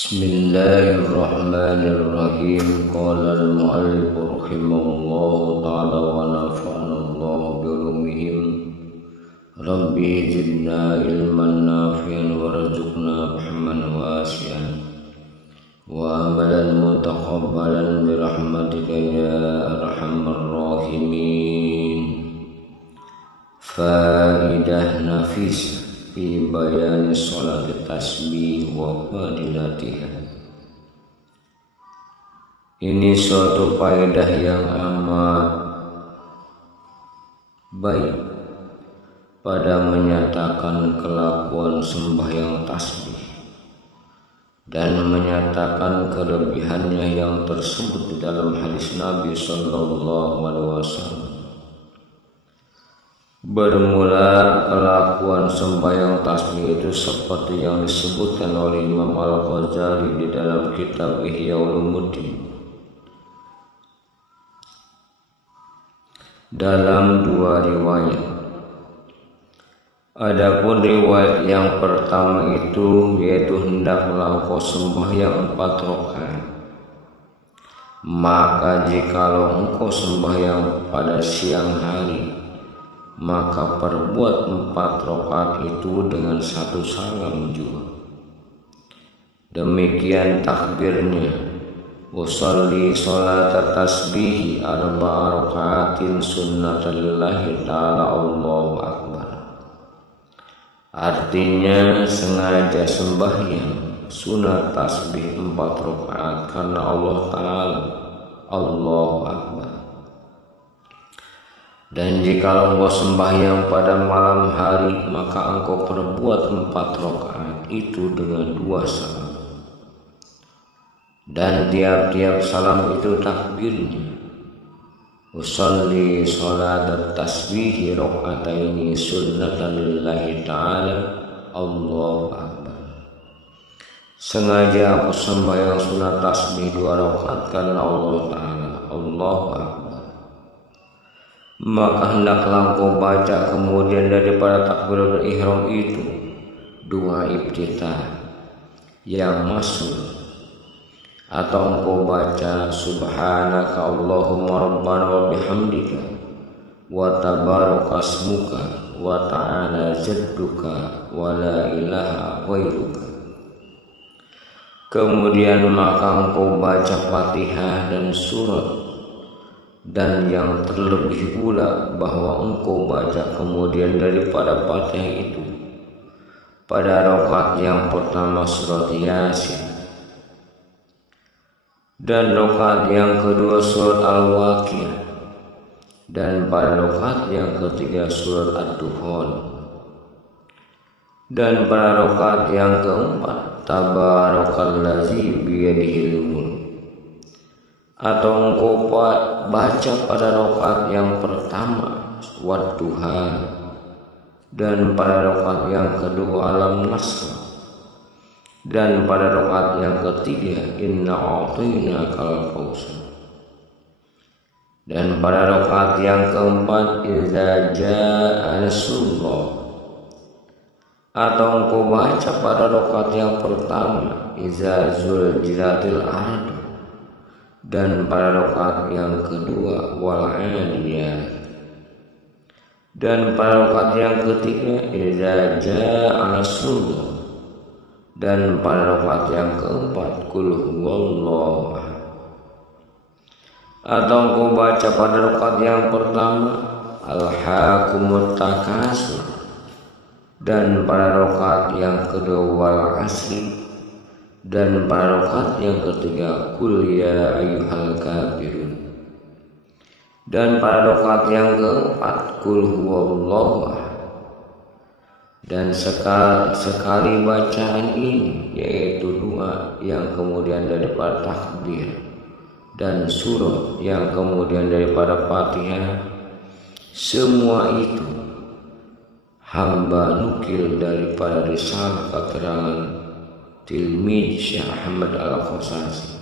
Bismillahirrahmanirrahim. Qala al-mu'allif rahimahullahu ta'ala wa nafa'ana Allah bi ulumihim. Rabbi zidna ilman nafi'an warzuqna fahman wasi'an wa amalan mutaqabbalan bi rahmatika ya arhamar rahimin. Faidah nafis fi bayani sholat tasbih wa fadilatiha. Ini suatu faedah yang amat baik pada menyatakan kelakuan sembahyang tasbih dan menyatakan kelebihannya yang tersebut di dalam hadis Nabi sallallahu alaihi wasallam. Bermula kelakuan sembahyang tasbih itu seperti yang disebutkan oleh Imam Al-Ghazali di dalam kitab Ihya Ulumuddin dalam dua riwayat. Adapun riwayat yang pertama itu yaitu hendaklah engkau sembahyang 4 rakaat. Maka jikalau engkau sembahyang pada siang hari, maka perbuat 4 rakaat itu dengan 1 salam juga. Demikian takbirnya. Usolli sholat tasbih 4 rakaatin sunnatullahi ta'ala Allahu akbar. Artinya sengaja sembahyang sunat tasbih 4 rakaat karena Allah Ta'ala Allahu akbar. Dan jikalau engkau sembahyang pada malam hari, maka engkau perbuat 4 rakaat itu dengan 2 salam. Dan tiap-tiap salam itu takbirnya. Usolli sholat tasbih raka'ataini sunnatan lillahi ta'ala Allahu akbar. Sengaja aku sembahyang sunat tasbih 2 rakaat karena Allah Ta'ala Allahu akbar. Maka hendaklah engkau baca kemudian daripada takbiratul ihram itu doa iftitah yang masuk, atau engkau baca subhanaka Allahumma rabbana wa bihamdika wa tabaraka asmuka wa ta'ala jadduka wa la ilaha ghairuka. Kemudian maka engkau baca Fatihah dan surat. Dan yang terlebih pula bahwa engkau baca kemudian daripada Fatihah itu pada rakaat yang pertama surat Yasin, dan rakaat yang kedua surat Al-Waqiah, dan pada rakaat yang ketiga surat Ad-Dukhan, dan pada rakaat yang keempat tabarakallazi biyadihil mulk. Atau engkau baca pada rakaat yang pertama Wadduha, dan pada rakaat yang kedua Alam Nasr, dan pada rakaat yang ketiga Inna a'tainakal kautsar, dan pada rakaat yang keempat Idza jaa nasrullah. Atau engkau baca pada rakaat yang pertama Idza zulzilatil ardh, dan pada rakaat yang kedua wal 'adiyat, dan pada rakaat yang ketiga idza jaa nasrullah, dan pada rakaat yang keempat qul huwallahu ahad. Atau engkau baca pada rakaat yang pertama alhaakumut takasur, dan pada rakaat yang kedua wal 'asri, dan pada rakaat yang ketiga qul ya ayyuhal kafirun, dan pada rakaat yang keempat qul huwallahu ahad. Dan sekali bacaan ini yaitu doa yang kemudian daripada takbir dan surat yang kemudian daripada Fatihah, semua itu hamba nukil daripada risalah keterangan Tilmid Syekh Ahmad Al-Khosasi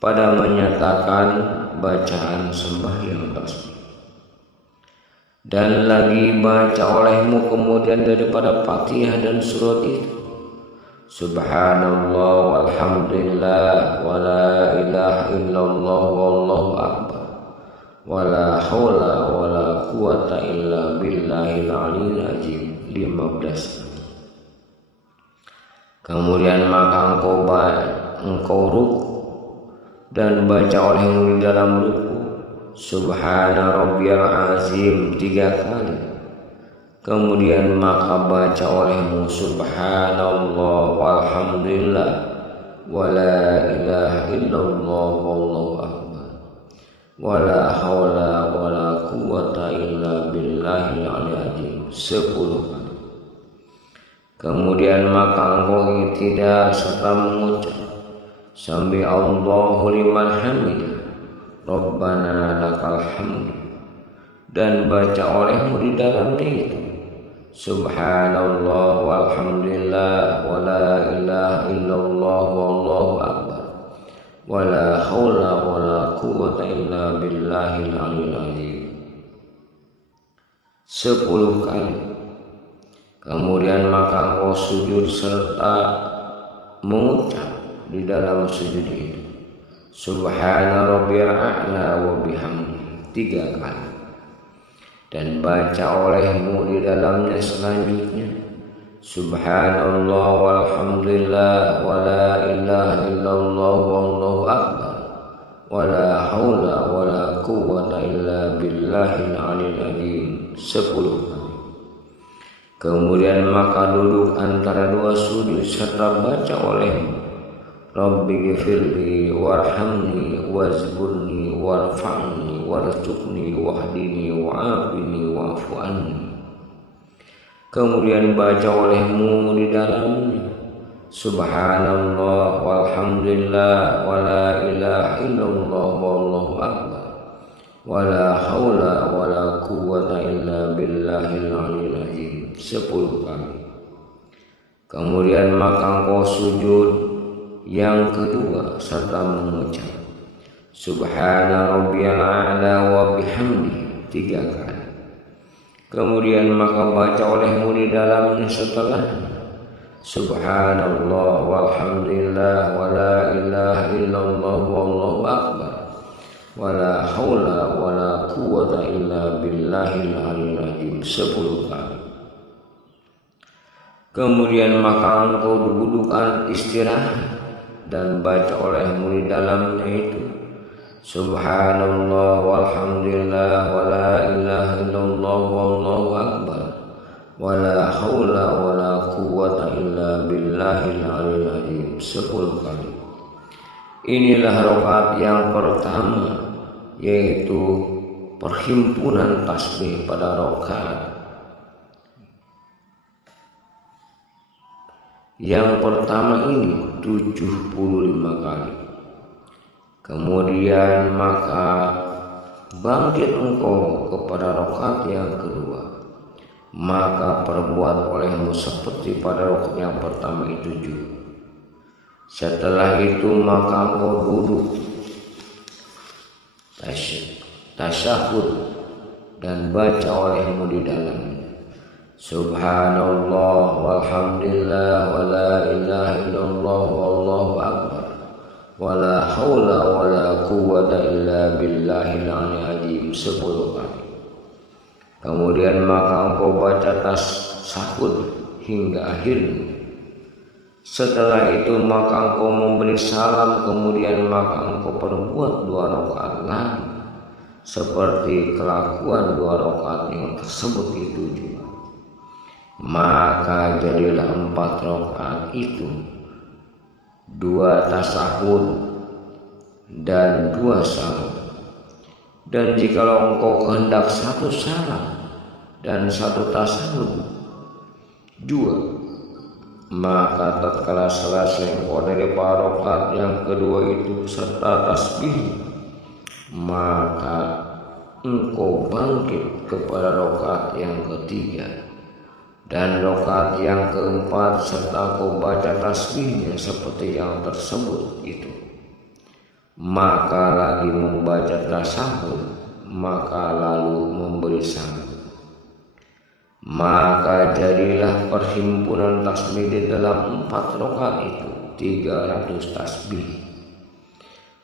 pada menyatakan bacaan sembahyang tasbih. Dan lagi baca olehmu kemudian daripada Fatihah dan surat itu Subhanallah walhamdulillah wa la ilaha illallah wallahu akbar wa la haula wa la quwata illa billahil aliyyil azim 15 kali. Kemudian maka engkau ruku dan baca olehmu di dalam ruku Subhana rabbiyal azim 3 kali. Kemudian maka baca olehmu Subhanallah walhamdulillah wa la ilaha illallah wallahu akbar wa la haula wa la quwata illa billahil aliyyil azim 10 kali. Kemudian maka engkau tidak serta mengucap Sami Allahu liman hamidah Rabbana lakal hamd dan baca olehmu di dalamnya itu Subhanallah walhamdulillah wa la ilaha illallah wallahu akbar wa la haula wa la quwata illa billahil aliyyil azim 10 kali. Kemudian maka engkau sujud serta mengucap di dalam sujud itu Subhana rabbiyal a'la wa bihamdi 3 kali. Dan baca olehmu di dalamnya selanjutnya Subhanallah walhamdulillah wa la ilaha illallah wallahu akbar wa la haula wa la quwata illa billahil aliyyil azim 10 kali. Kemudian maka duduk antara 2 sujud serta baca olehmu Rabbi ghfirli warhamni wazburni warfa'ni warzuqni wahdini wa'afini wa'fu anni. Kemudian baca olehmu di dalamnya Subhanallah walhamdulillah wa la ilaha illallah wallahu akbar wa la haula wa la quwata illa billahil aliyyil azim 10 kali. Kemudian maka engkau sujud yang kedua serta mengucap Subhana rabbiyal a'la wa bihamdi 3 kali. Kemudian maka baca olehmu di dalamnya setelah Subhanallah walhamdulillah wa la ilaha illallah wallahu akbar wa la haula wa la quwata illa billahil aliyyil azim 10 kali. Kemudian maka engkau dudukkan istirahat dan baca olehmu di dalamnya itu Subhanallah walhamdulillah wa la ilaha illallah wallahu akbar wa la haula wa la quwata illa billahil aliyyil azim 10 kali. Inilah rakaat yang pertama, yaitu perhimpunan tasbih pada rakaat yang pertama ini 75 kali. Kemudian maka bangkit engkau kepada rakaat yang kedua, maka perbuat olehmu seperti pada rakaat yang pertama itu juga. Setelah itu maka engkau duduk tasyahud dan baca olehmu di dalamnya Subhanallah walhamdulillah wa la ilaha illallah wallahu akbar wa la haula wa la quwata illa billahil aliyyil azim 10 kali. Kemudian maka engkau baca tasyahud hingga akhirnya. Setelah itu maka engkau memberi salam, kemudian maka engkau perbuat 2 rakaat lagi seperti kelakuan 2 rakaat yang tersebut itu juga. Maka jadilah 4 rakaat itu 2 tasyahud dan 2 salam. Dan jikalau engkau kehendak 1 salam dan 1 tasyahud 2, maka tatkala selesai engkau dari rakaat yang kedua itu serta tasbih, maka engkau bangkit kepada rakaat yang ketiga dan rakaat yang keempat serta engkau baca tasbihnya seperti yang tersebut itu. Maka lagi membaca tasyahud, maka lalu memberi salam. maka jadilah perhimpunan tasbih di dalam 4 rakaat itu 300 tasbih.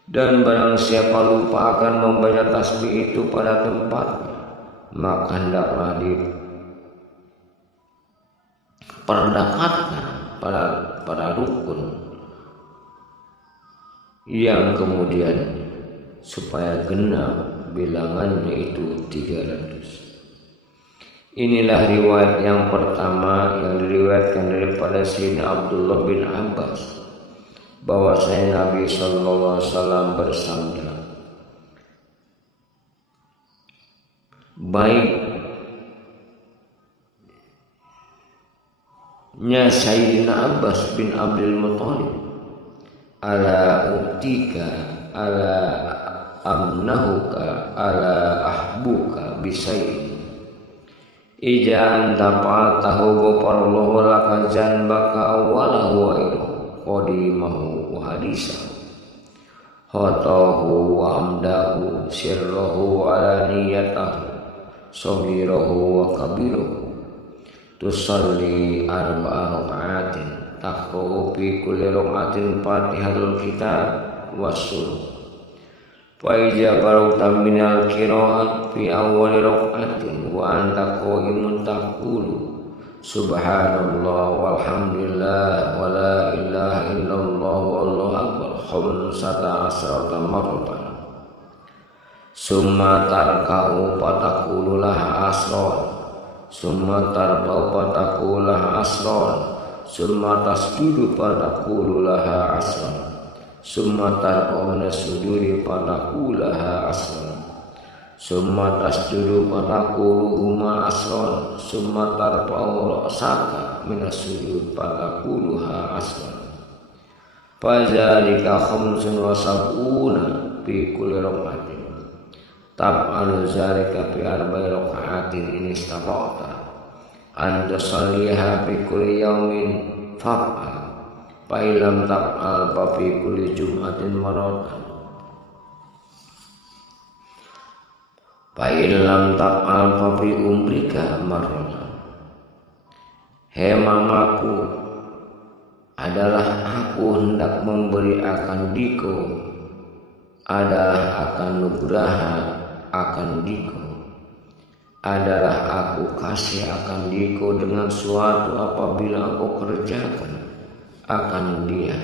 Dan barang siapa lupa akan membaca tasbih itu pada tempatnya, maka hendaklah diperdekatkan pada rukun yang kemudian supaya genap bilangannya itu 300. Inilah riwayat yang pertama yang diriwayatkan daripada Sayyidina Abdullah bin Abbas bahwasanya Nabi sallallahu alaihi wasallam bersabda, baiknya Sayyidina Abbas bin Abdul Muthalib, ala utika ala amnahuka ala ahbuka bisayyin ija'an tapa'atahu ghafarallahu laka janbaka awwalahu wa qadimahu wa hadisahu khatahu wa amdahu sirrahu wa alaniyatahu saghirahu wa kabirahu tusalli 4 raka'atin taqra'u fi kulli raka'atin Fatihatul Kitab was-surah wa ijabara minal qira'at fi awwal raka'atin wa anta qa'imun taqulu subhanallah walhamdulillah wa la ilaha illallah wallahu akbar khamsata asrata marratan summa tarka'u fataqulu laha asran summa tarka'u fataqulu laha asran summa tasjudu fataqulu laha asran summa tarka'u min as-sujudi fataqulu laha asran summa tasjudu fataqulu huma asran summa tarfa'u ra'saka min as-sujud fataquluha asran fadzalika khamsun wa sab'una fi kulli rak'atin tab'alu zalika fi 4 rak'atin in istata'ta an tusalliha fi kulli yawmin fa'al fa illam taf'al fa fi kulli jum'atin marratan Fa'ilam ta'al fafi umrika marratan. Hei mamaku, adalah aku hendak memberi akan diko, adalah akan nugraha akan diko, adalah aku kasih akan diko dengan suatu apabila aku kerjakan akan dia,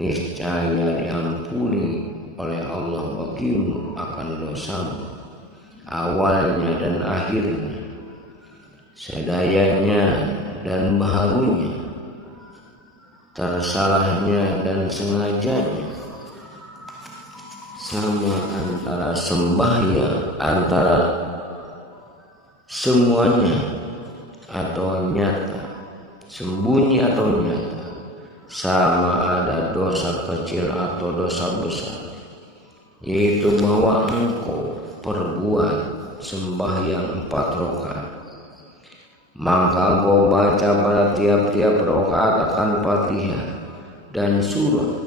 niscaya diampuni oleh Allah bagimu akan dosamu, awalnya dan akhirnya, sedayanya dan baharunya, tersalahnya dan sengajanya, sama antara sembahyang, antara semuanya atau nyata, sembunyi atau nyata, sama ada dosa kecil atau dosa besar, yaitu bahwa engkau perbuat sembahyang 4 rakaat, maka kau baca pada tiap-tiap rakaat akan Fatihah dan surah.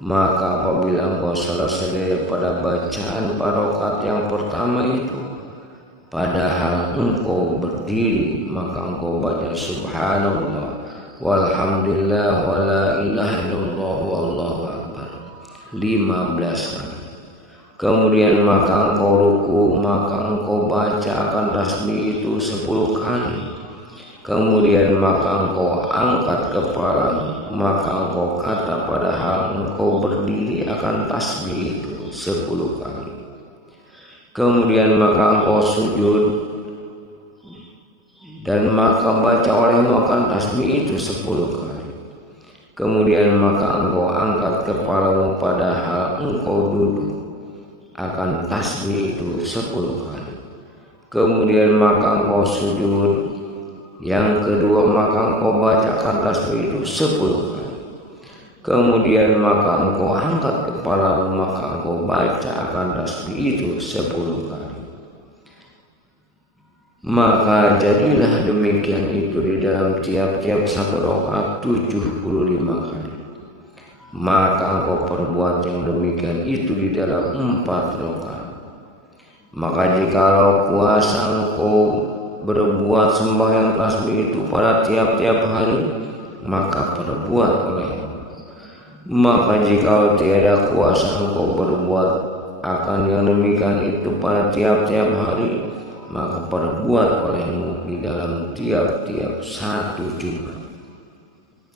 Maka apabila engkau selesai daripada bacaan pada rakaat yang pertama itu, padahal engkau berdiri, maka engkau baca subhanallah walhamdulillah wa la ilaha illallah wallahu akbar 15 kali. Kemudian maka engkau ruku, maka engkau baca akan tasbih itu 10 kali. Kemudian maka engkau angkat kepala, maka engkau kata padahal engkau berdiri akan tasbih itu 10 kali. Kemudian maka engkau sujud dan maka baca olehmu akan tasbih itu 10 kali. Kemudian maka engkau angkat kepalamu padahal engkau duduk akan tasbih itu 10 kali. Kemudian maka engkau sujud, yang kedua maka engkau bacakan tasbih itu 10 kali. Kemudian maka engkau angkat kepalamu, maka engkau baca akan tasbih itu 10 kali. Maka jadilah demikian itu di dalam tiap-tiap 1 rakaat 75 kali. Maka engkau perbuat yang demikian itu di dalam 4 rakaat. Maka jikalau kuasa engkau berbuat sembahyang tasbih itu pada tiap-tiap hari, maka perbuat olehmu. Maka jika tiada kuasa engkau berbuat akan yang demikian itu pada tiap-tiap hari, maka perbuat olehmu di dalam tiap-tiap 1 Jumat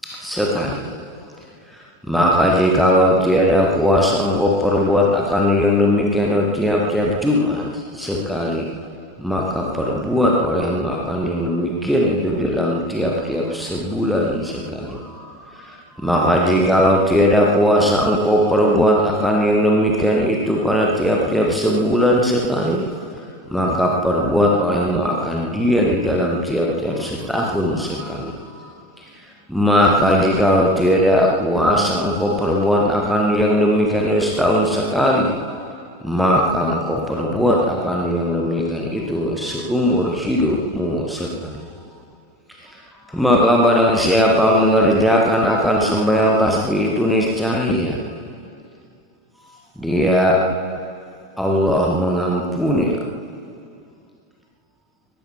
sekali. Maka jikalau tiada kuasa engkau perbuat akan yang demikian tiap-tiap Jumat sekali, maka perbuat olehmu akan yang demikian itu dalam tiap-tiap sebulan sekali. Maka jikalau tiada kuasa engkau perbuat akan yang demikian itu pada tiap-tiap sebulan sekali, maka perbuat olehmu akan dia di dalam tiap-tiap setahun sekali. Maka jikalau tiada kuasa engkau perbuat akan yang demikian setahun sekali, maka engkau perbuat akan yang demikian itu seumur hidupmu sekali. Maka barang siapa mengerjakan akan sembahyang tasbih itu, niscaya dia Allah mengampuni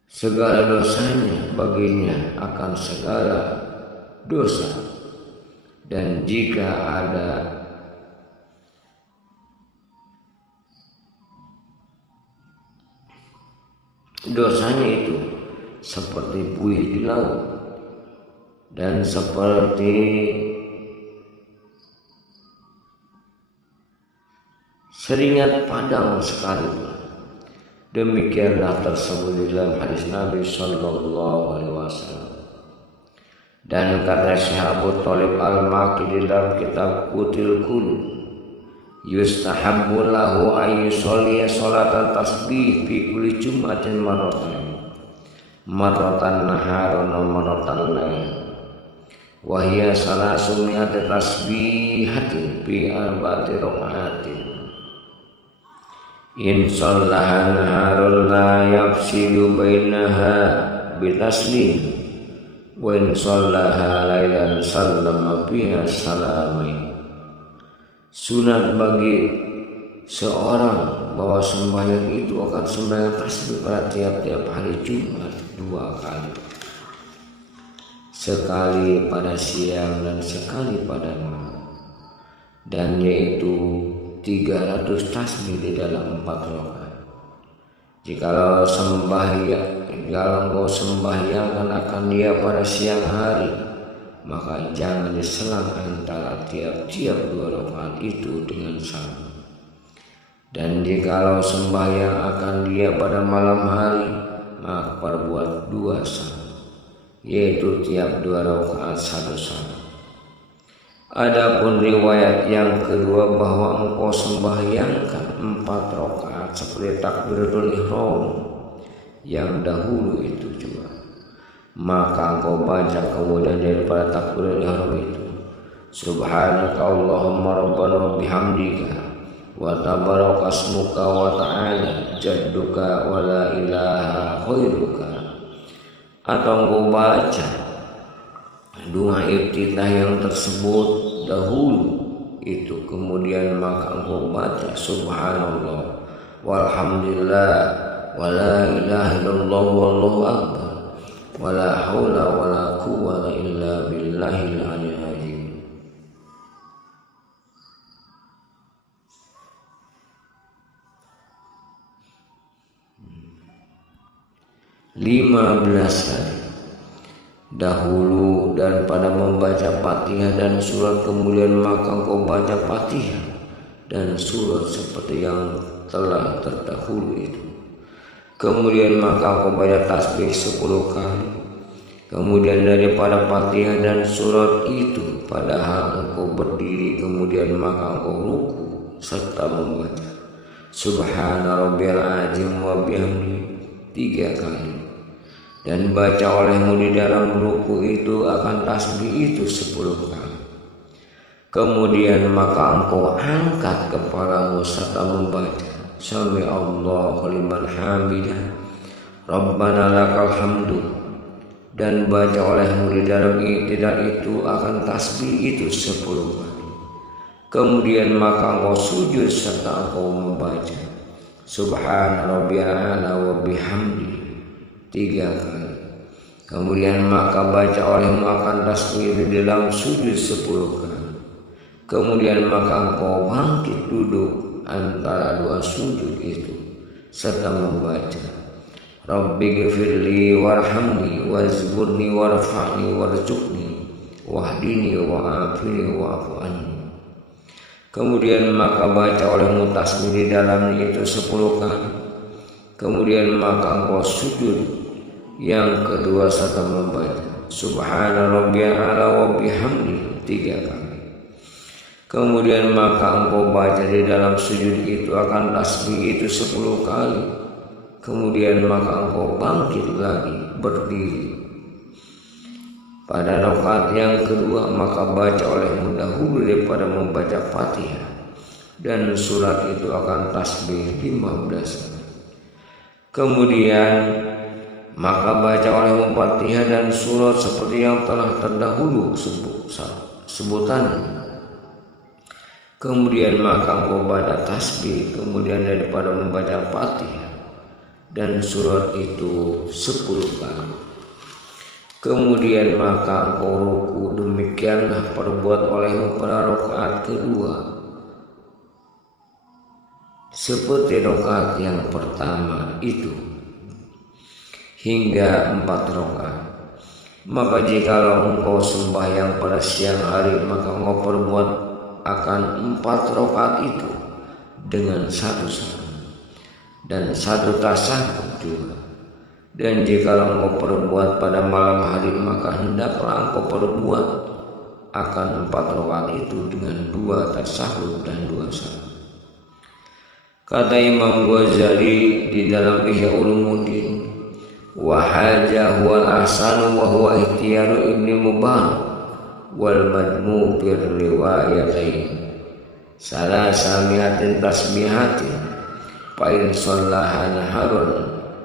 segala dosanya baginya akan segala dosa. Dan jika ada dosanya itu seperti buih di laut dan seperti seringat padang sekalipun, demikianlah tersebut di dalam hadis Nabi Sallallahu Alaihi Wasallam. Dan kata Syekh Abu Thalib Al-Maqi di dalam kitab Qutil Qulub, yustahabbu lahu ay yusalli salatan tasbih fi kulli jum'atin marratan naharan wa marratan lail, wa hiya salasumiyat tasbihatin fi arba'ati raka'atin. In sallaha naharun la yafsidu bainaha bitaslim, wa in sallaha lailan sallama biha salamain. Sunat bagi seorang bahwa sembahyang itu akan sembahyang tasbih pada tiap-tiap hari Jumat 2 kali, sekali pada siang dan sekali pada malam, dan yaitu 300 tasbih di dalam 4 rakaat. Jikalau engkau sembahyangkan akan dia pada siang hari, maka jangan diselang antara tiap-tiap 2 rakaat itu dengan salam. Dan jikalau sembahyang akan dia pada malam hari, maka perbuat 2 salam, yaitu tiap 2 rakaat 1 salam. Adapun riwayat yang kedua bahwa engkau sembahyangkan 4 rakaat seperti takbiratul ihram yang dahulu itu juga, maka engkau baca kemudian daripada takbiratul ihram itu, subhanaka Allahumma rabbana bihamdika wa tabaraka asmuka wa ta'ala jadduka wa la ilaha khairuka. Atau engkau baca doa iftitah yang tersebut dahulu itu, kemudian maka engkau baca subhanallah walhamdulillah wa la ilaha illallah wallahu akbar wa la haula wa la quwwata illa billahil aliyyil azim. Lima belas kali dahulu, dan pada membaca Fatihah dan surat, kemudian maka engkau baca Fatihah dan surat seperti yang telah terdahulu itu. Kemudian maka engkau baca tasbih 10 kali. Kemudian daripada Fatihah dan surat itu, padahal engkau berdiri, kemudian maka engkau ruku serta membaca subhana rabbiyal azim wa bihamdi 3 kali. Dan baca olehmu di dalam ruku itu akan tasbih itu 10 kali. Kemudian maka engkau angkat kepalamu serta membaca sami Allahu liman hamidah rabbana lakal hamdu. Dan baca olehmu di dalam i'tidal itu akan tasbih itu 10 kali. Kemudian maka engkau sujud serta engkau membaca subhana rabbiyal a'la wa bihamdi 3 kali. Kemudian maka baca olehmu akan tasbih di dalam sujud 10 kali. Kemudian maka engkau bangkit duduk antara dua sujud itu serta membaca Rabbi ghfirli warhamni wazburni warfa'ni warzuqni wahdini wa'afini wa'fu anni. Kemudian maka baca olehmu tasbih di dalamnya itu 10 kali. Kemudian maka engkau sujud yang kedua serta membaca Subhana rabbiyal a'la wa bihamdi 3 kali. Kemudian maka engkau baca di dalam sujud itu akan tasbih itu 10 kali. Kemudian maka engkau bangkit lagi berdiri. Pada rakaat yang kedua maka baca olehmu dahulu daripada membaca Fatihah dan surat itu akan tasbih 15 kali. Kemudian maka baca olehmu Fatihah dan surat seperti yang telah terdahulu sebutannya. Kemudian maka engkau baca tasbih kemudian daripada membaca Fatihah dan surat itu 10 kali. Kemudian maka engkau ruku. Demikianlah perbuat olehmu pada rakaat kedua seperti rakaat yang pertama itu hingga 4 rakaat. Maka jikalau engkau sembahyang pada siang hari maka engkau perbuat akan 4 rakaat itu dengan 1 salam dan 1 tasyahud juga. Dan jika engkau perbuat pada malam hari maka hendaklah engkau perbuat akan 4 rakaat itu dengan 2 tasyahud dan 2 salam. Kata Imam Ghazali di dalam Ihya Ulumuddin, wa hadza huwal ahsanu wa huwa ihtiyaru Ibnu Mubarak wal madmu fir riwayatain salasamiatin tasbihatin fa in shallaha naharun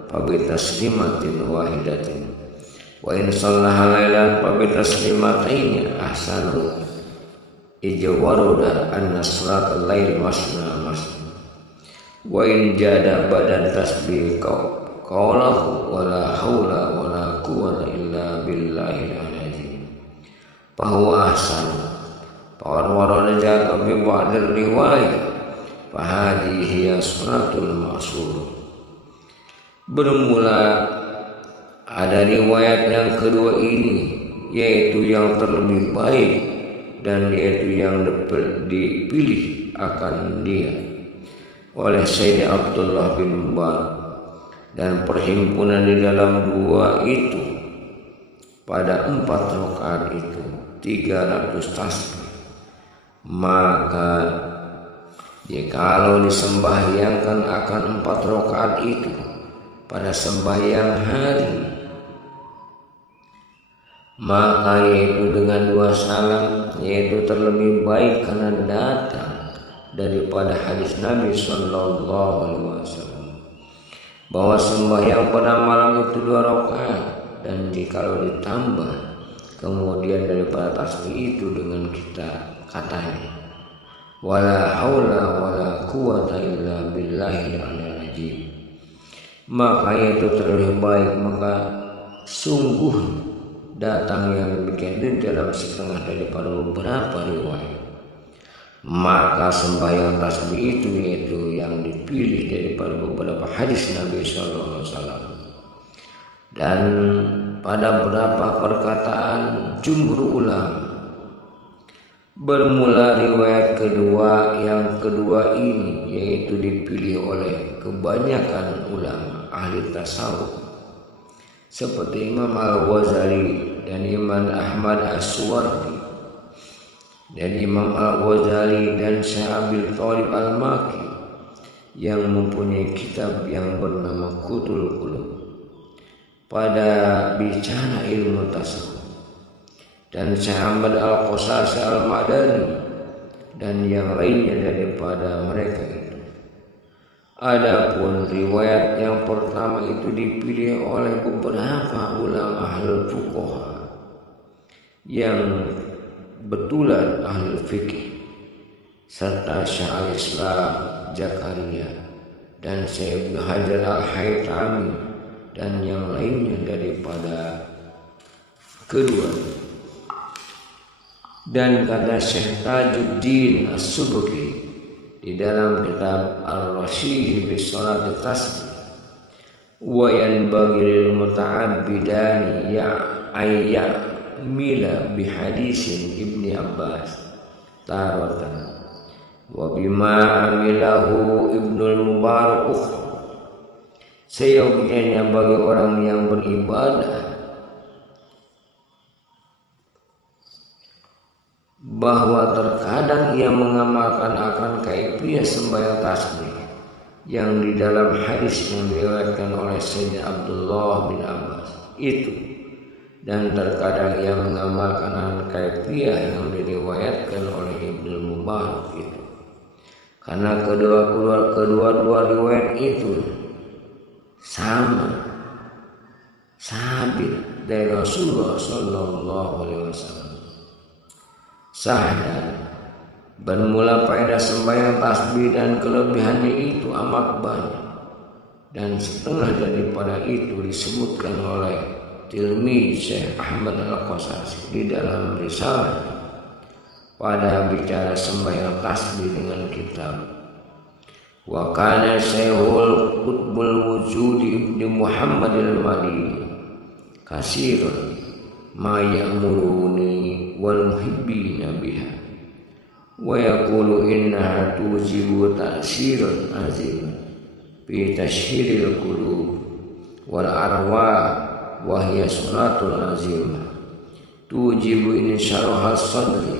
fa bi taslimatin wahidatin wa in shallaha lailan fa bi taslimatain ahsanu ijwaruda anna salat al-lail masna masna wa in jada badan tasbih qawlahu wala haula wala quwwata illa billahi bahwa ahsan warna jaga bibadil riwayat fahadi hiya suratul maksud. Bermula ada riwayat yang kedua ini yaitu yang terlebih baik dan yaitu yang dipilih akan dia oleh Sayyid Abdullah bin Mubarak dan perhimpunan di dalam dua itu pada 4 rakaat itu 300 tasbih. Maka jikalau disembahyangkan akan 4 rakaat itu pada sembahyang hari maka yaitu dengan 2 salam yaitu terlebih baik karena datang daripada hadis Nabi sallallahu alaihi wasallam bahwa sembahyang pada malam itu 2 rakaat dan jikalau ditambah kemudian daripada tasbih itu dengan kita katanya wala haula wala quwata illa billahi al-aliyyil azim, maka itu terlebih baik. Maka sungguh datang yang demikian di dalam setengah daripada beberapa riwayat. Maka sembahyang tasbih itu yaitu yang dipilih daripada beberapa hadis Nabi sallallahu alaihi wasallam dan pada beberapa perkataan jumhur ulama. Bermula riwayat kedua yang kedua ini yaitu dipilih oleh kebanyakan ulama ahli tasawuf seperti Imam Al-Ghazali dan Imam Ahmad As-Suwardi dan Imam Al-Ghazali dan Syekh Abil Thalib Al-Maki yang mempunyai kitab yang bernama Qutul Qulub pada bicara ilmu tasawuf dan Syekh Ahmad Al-Qasasi Al-Madani dan yang lainnya daripada mereka itu. Adapun riwayat yang pertama itu dipilih oleh beberapa ulama ahli fuqaha yang betulan ahli fikih serta Syekh Al-Islam Zakaria dan Syekh Ibnu Hajar Al-Haytami dan yang lainnya daripada kedua. Dan kata Syekh Tajuddin As-Subki di dalam kitab Ar-Rasyid bi Shalat Tasbih, wa yanbaghi lil muta'abbidani mila bi hadisin Ibni Abbas taratan wa bima amilahu Ibnul Mubarak ukhra. Seyogianya bagi orang yang beribadah bahwa terkadang ia mengamalkan akan kaifiah sembahyang tasbih yang di dalam hadis yang diriwayatkan oleh Sayyidina Abdullah bin Abbas itu, dan terkadang ia mengamalkan akan kaifiah yang diriwayatkan oleh Ibnu Mubarak itu, karena kedua riwayat itu sama sabit dari Rasulullah Sallallahu Alaihi Wasallam. Sahdan, bermula faedah sembahyang tasbih dan kelebihannya itu amat banyak, dan setengah daripada itu disebutkan oleh tilmi Syekh Ahmad Al-Qasasi di dalam risalah pada bicara sembahyang tasbih dengan kitab wa kana Syekhul Qutbul Wujudi Ibnu Muhammad Al-Madini kasirun ma ya'muruni wal muhibbina biha wa yaqulu innaha tujibu ta'sirun azim fi tashhiril qulub wal arwah wa hiya salatul azimah tujibu insyarah sadri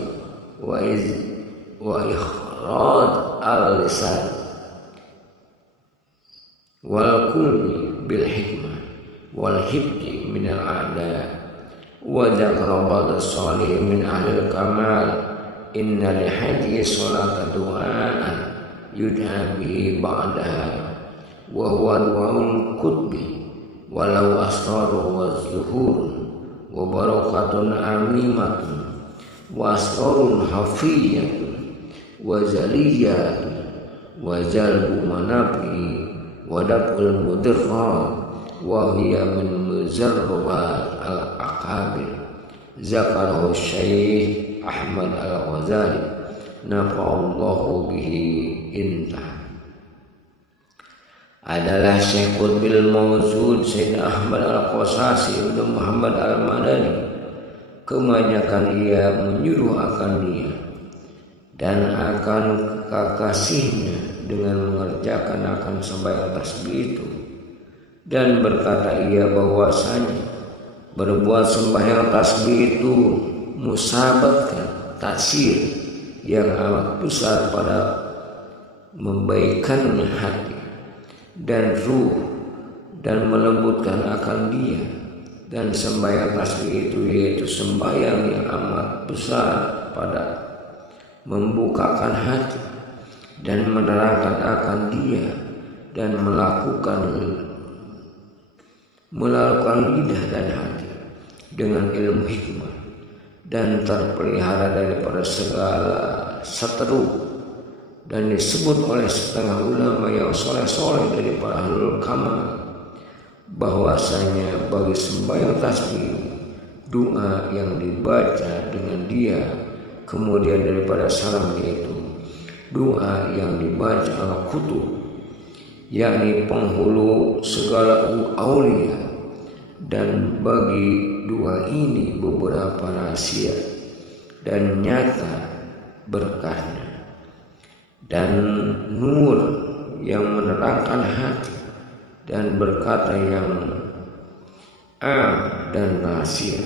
wa ikhraj al-lisan wal qulbi bil hikmah wal hibdi min al-a'da wa dzakara ba'd as-salih min ahli al-kamal inna li hadhihi salata du'aan yud'a bihi ba'daha wa huwa du'aul qutbi walau asraru wa zuhur wa barakatun amimatun wa asrarun hafiyatun wa zaliyatun wa jalbu manafi wa daf'ul mudirrat wa hiya min muzarrat al-aqabir zakarahu Syekh Ahmad Al-Ghazali nafa'allahu bihi intah. Adalah Syekh Qutbil Mawjud Sayyid Ahmad Al-Qasasi Ibnu Muhammad Al-Madani. Kebanyakan ia menyuruh akan dia dan akan kekasihnya dengan mengerjakan akan sembahyang tasbih itu, dan berkata ia bahwasanya berbuat sembahyang tasbih itu musabatkan taksir yang amat besar pada membaikkannya hati dan ruh dan melembutkan akan dia. Dan sembahyang tasbih itu yaitu sembahyang yang amat besar pada membukakan hati dan menerangkan akan dia dan melakukan lidah dan hati dengan ilmu hikmah dan terpelihara daripada segala seteru, dan disebut oleh setengah ulama yang soleh-soleh daripada ahlul kamal bahwasanya bagi sembahyang tasbih doa yang dibaca dengan dia kemudian daripada salam, yaitu doa yang dibaca al-kutub yakni penghulu segala aulia, dan bagi doa ini beberapa rahasia dan nyata berkahnya dan nur yang menerangkan hati dan berkata yang dan rahasia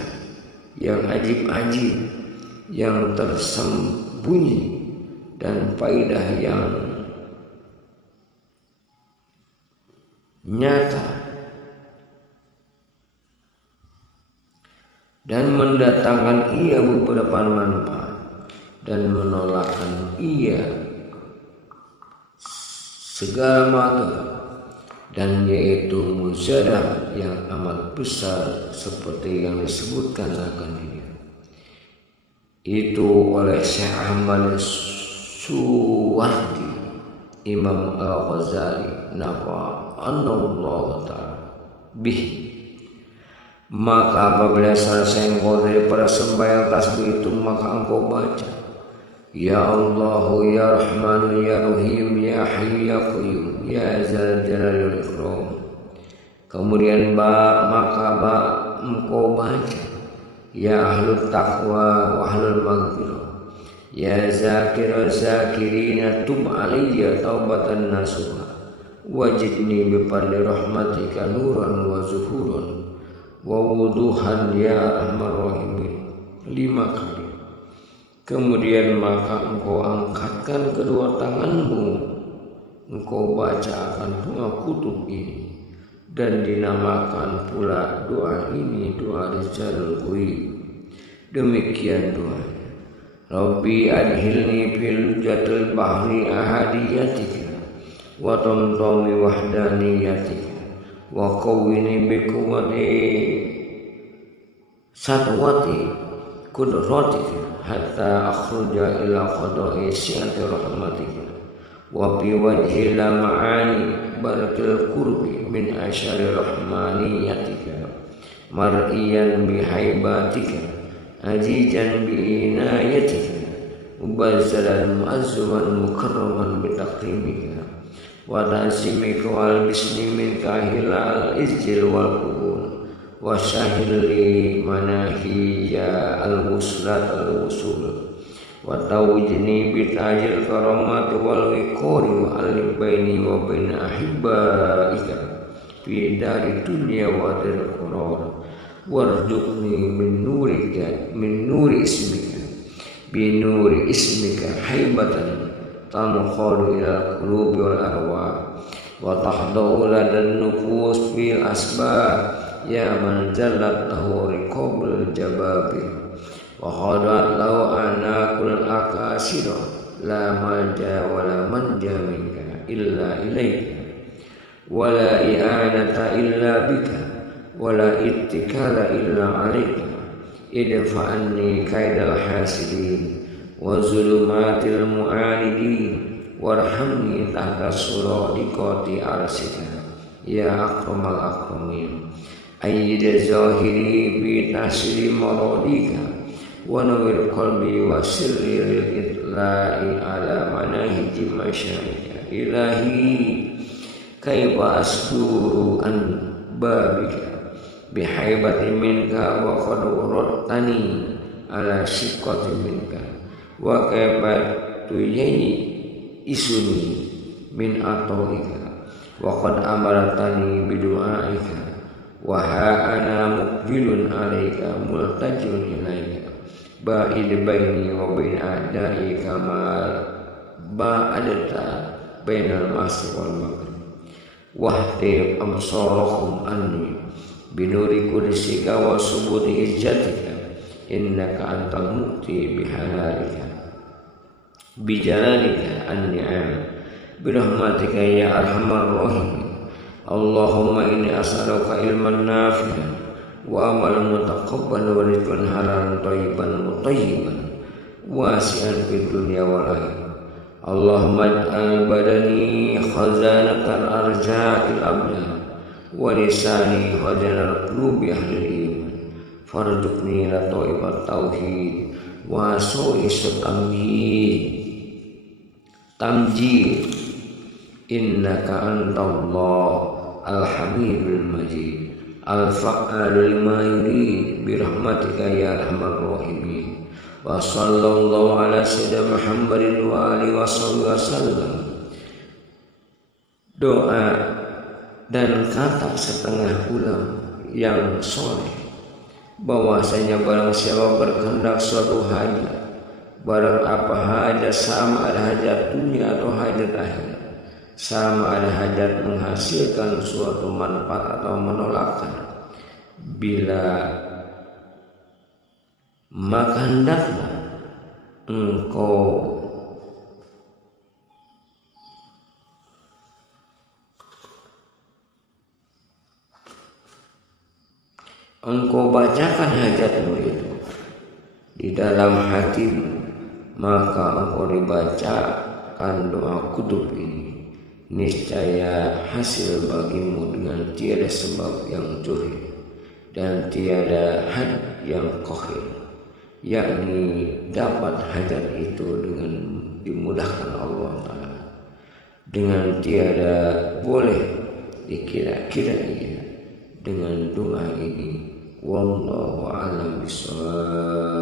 yang ajib-ajib yang tersembunyi dan faedah yang nyata dan mendatangkan ia beberapa manfaat dan menolakkan ia segala macam, dan yaitu muzadah yang amat besar seperti yang disebutkan akan dia itu oleh Syekh Ahmad Suwardi Imam Al-Ghazali nafa'anallahu ta'ala bih. Maka apabila selesai engkau daripada sembahyang tasbih itu, maka engkau baca Ya Allahu ya Rahmanu ya Rahim ya Hayyu ya Qayyum ya Dzal Jalali wal Ikram. Kemudian maka engkau baca Ya Ahlut Taqwa wa Ahlul Maghfirah Ya Zakir Zakirina tub alayya taubatan nasuha wajidni bi fadli rahmatika nuran wa zuhuran wa wuduhan ya Arhamar Rahimin 5 kali. Kemudian maka engkau angkatkan kedua tanganmu, engkau bacakan doa kutub ini, dan dinamakan pula doa ini doa Rijalul Ghaib. Demikian doa Rabbi adhilni fil jatil bahri ahadiyatika wa tamtami wahdaniyatika wa qawwini bi quwwati satwati qudratika hatta akhruja ila qada'i syi'ati rahmatika wa bi wajhi la ma'ani barakil qurbi min asyari rahmaniyatika mar'iyan bi haibatika azijan bi inayatika mubazzalan mu'azzaman mukarraman bi taqrimika wa tansimika wal bisni min kahilal izjil wal qubun wa syahili manahiya al-wuslat al-wusul wa tawjini bitajil karamat wal wiqori wa alif baini wa baina ahibbaika fi dari dunya wa dar qarar warzuqni min nuri ismika bi nuri ismika haibatan tamkhulu ila qulubi wal arwah wa tahdhu ladan nufus bil asbab ya man jallat lahu riqabul jababi wa khadat law anakul akasira la manja wa la manja minka illa ilaika wa la i'anata illa bika wa la ittikala illa alaika idfa anni kaidal hasidin wa zulumatil mu'anidin warhamni tahta suradiqati arsika ya akramal akramin ayyid zahiri bi nasri maradika wa nawwir qalbi wa sirri lil itla'i ala manahiji masyaika ilahi kaifa asduru an babika bihaibati minka wa qad waradtani ala shiqqati minka wa kaifa tuyani isuni min atorika wa qad amaratani bidu'aika wa ha ana muqbilun alaika multajun ilaika ba'id baini wa bain a'dai kama ba'adta bainal masriq wal maghrib wahdi amsarahum anni binuri kudsika wa subuti izzatika innaka antal muqti bihalalika bijalalika an-ni'am birahmatika ya arhamar rahimin Allahumma inni as'aluka ilman nafi'an wa amalan mutaqabbalan wa rizqan halalan thayyiban mutayyiban wasi'an fid dunya wal akhirah Allahumma ij'al badani khazanatal arja'il abdan wa lisani khazanal qulubi ahlil iman farzuqni la thayyibat tauhid wa su'isut tamjid innaka antallah al-hamidul majid al-fa'alul lima yurid birahmatika ya arhamar rahimin wa sallallahu ala sayyidina Muhammadin wa alihi wasallam. Doa dan kata setengah ulama yang soleh bahwasanya barang siapa berkehendak suatu hajat, barang apa hajat, sama ada hajat dunia atau hajat akhirat, sama ada hajat menghasilkan suatu manfaat atau menolakkan, bila maka hendaklah engkau bacakan hajatmu itu di dalam hatimu, maka engkau dibacakan doa kutub ini niscaya hasil bagimu dengan tiada sebab yang juri dan tiada had yang qahir, yakni dapat hajat itu dengan dimudahkan Allah Ta'ala, dengan tiada boleh dikira-kira dengan doa ini. Wallahu a'lam bishawab.